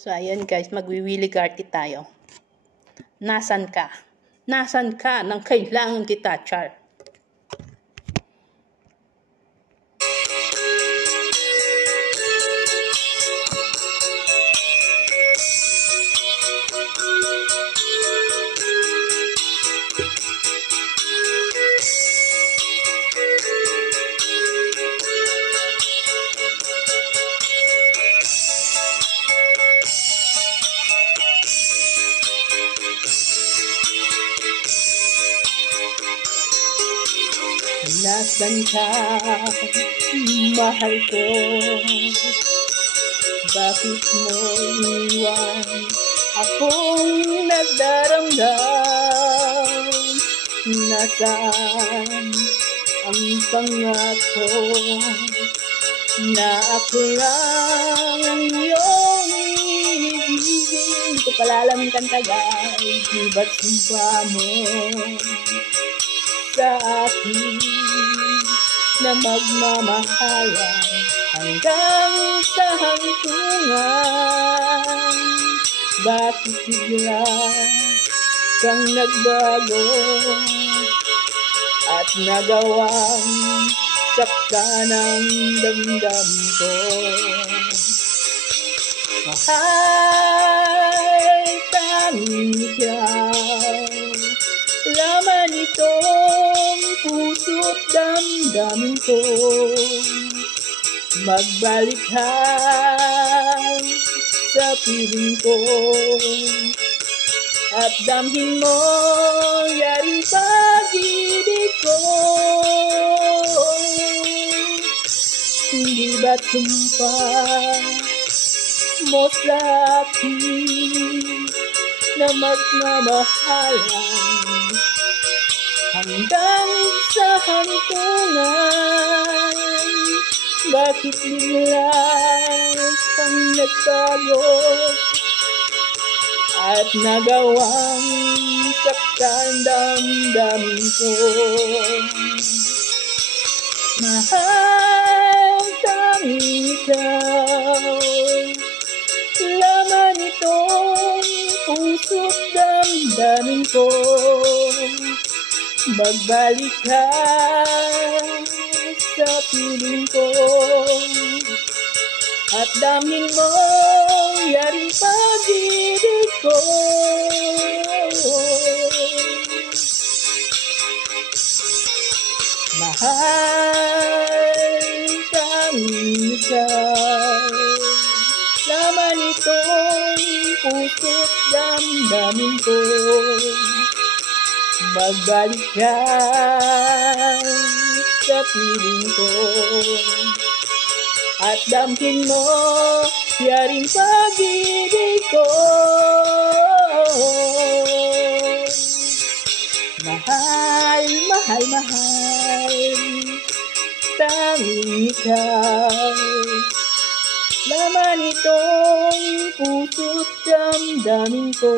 So, ayan guys, magwiwili garty tayo. Nasan ka? Nasan ka nang kailangan kita, Char? Nasaan ka, mahal ko? Bakit mo iniwan akong nagdaramdam? Nasaan ang pangako na ako lang ang iyong ibigin? Hindi ko pala alam yung kanta guys. Di ba't sumpa mo sa akin na magmamahalan hanggang sa hangtunan? Bakit bigla kang nagbago at nagawang sakta ng damdam ko? Mahal, tanging ikaw, laman itong puso't damdamin ko. Magbalik ka sa piling ko at damhin mo yaring pag-ibig ko. Hindi ba't sumpa mo sa akin na magmamahalan hanggang sa hangtunan? Bakit bigla kang nagbago at nagawang saktan damdamin ko? Mahal, tanging ikaw, laman itong puso't damdamin ko. Magbalik ka sa piling ko at damhin mo yaring pag-ibig ko. Mahal, tanging ikaw, laman itong puso't damdamin ko. Magbalik ka sa piling ko at damhin mo yaring pag-ibig ko. Mahal, mahal, mahal, tanging ikaw, laman itong puso't damdamin ko.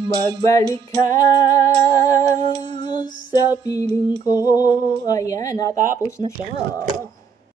Magbalik ka sa piling ko. Ayan, natapos na siya.